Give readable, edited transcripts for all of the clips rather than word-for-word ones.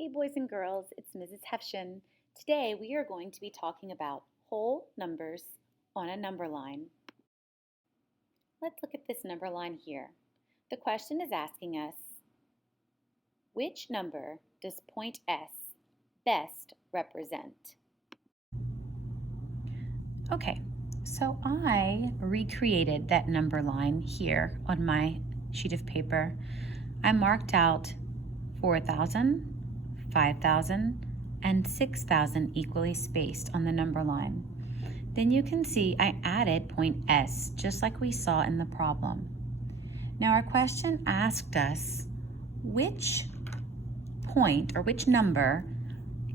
Hey boys and girls, it's Mrs. Hefshin. Today we are going to be talking about whole numbers on a number line. Let's look at this number line here. The question is asking us, which number does point S best represent? Okay, so I recreated that number line here on my sheet of paper. I marked out 4,000, 5,000, and 6,000 equally spaced on the number line. Then you can see I added point S just like we saw in the problem. Now our question asked us which point or which number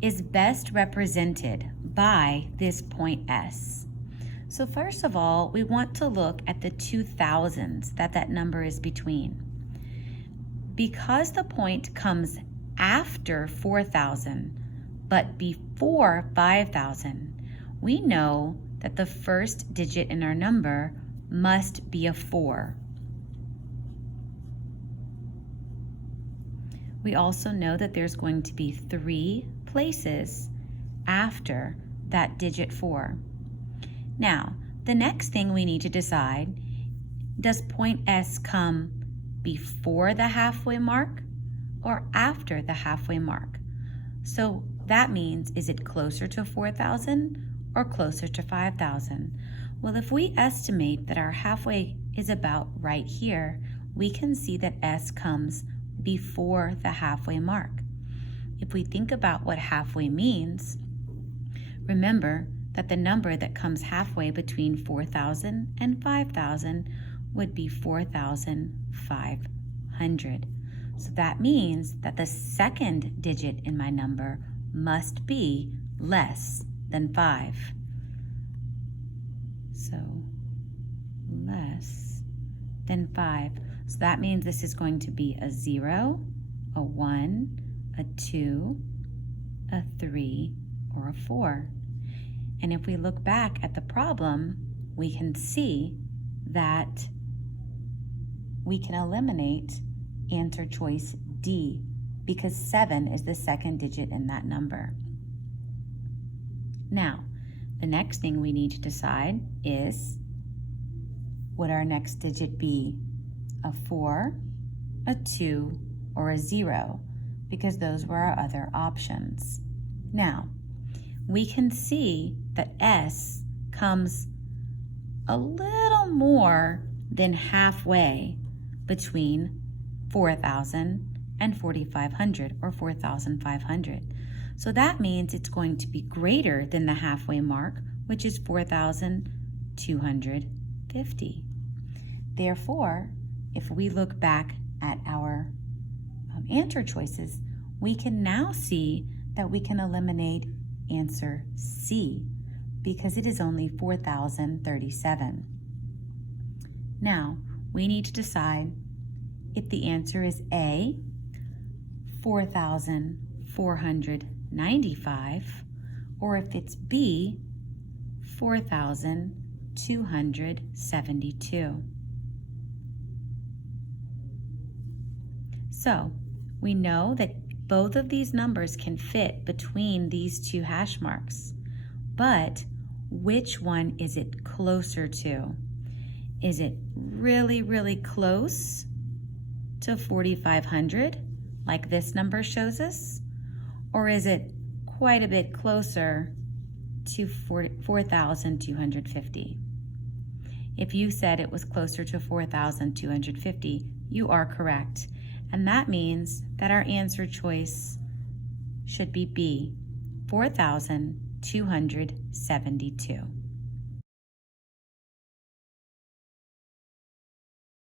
is best represented by this point S. So first of all, we want to look at the 2,000s that number is between. Because the point comes after 4,000 but before 5,000, we know that the first digit in our number must be a 4. We also know that there's going to be 3 places after that digit 4. Now, the next thing we need to decide, does point S come before the halfway mark or after the halfway mark? So that means, is it closer to 4,000 or closer to 5,000? Well, if we estimate that our halfway is about right here, we can see that S comes before the halfway mark. If we think about what halfway means, remember that the number that comes halfway between 4,000 and 5,000 would be 4,500. So that means that the second digit in my number must be less than 5. So less than 5. So that means this is going to be a 0, a 1, a 2, a 3, or a 4. And if we look back at the problem, we can see that we can eliminate answer choice D because 7 is the second digit in that number. Now, the next thing we need to decide is, would our next digit be a 4, a 2, or a 0? Because those were our other options. Now, we can see that S comes a little more than halfway between 4,000 and 4,500 or 4,500. So that means it's going to be greater than the halfway mark, which is 4,250. Therefore, if we look back at our answer choices, we can now see that we can eliminate answer C because it is only 4,037. Now, we need to decide if the answer is A, 4,495, or if it's B, 4,272. So, we know that both of these numbers can fit between these two hash marks, but which one is it closer to? Is it really, really close to 4,500, like this number shows us? Or is it quite a bit closer to 4,250? If you said it was closer to 4,250, you are correct. And that means that our answer choice should be B, 4,272.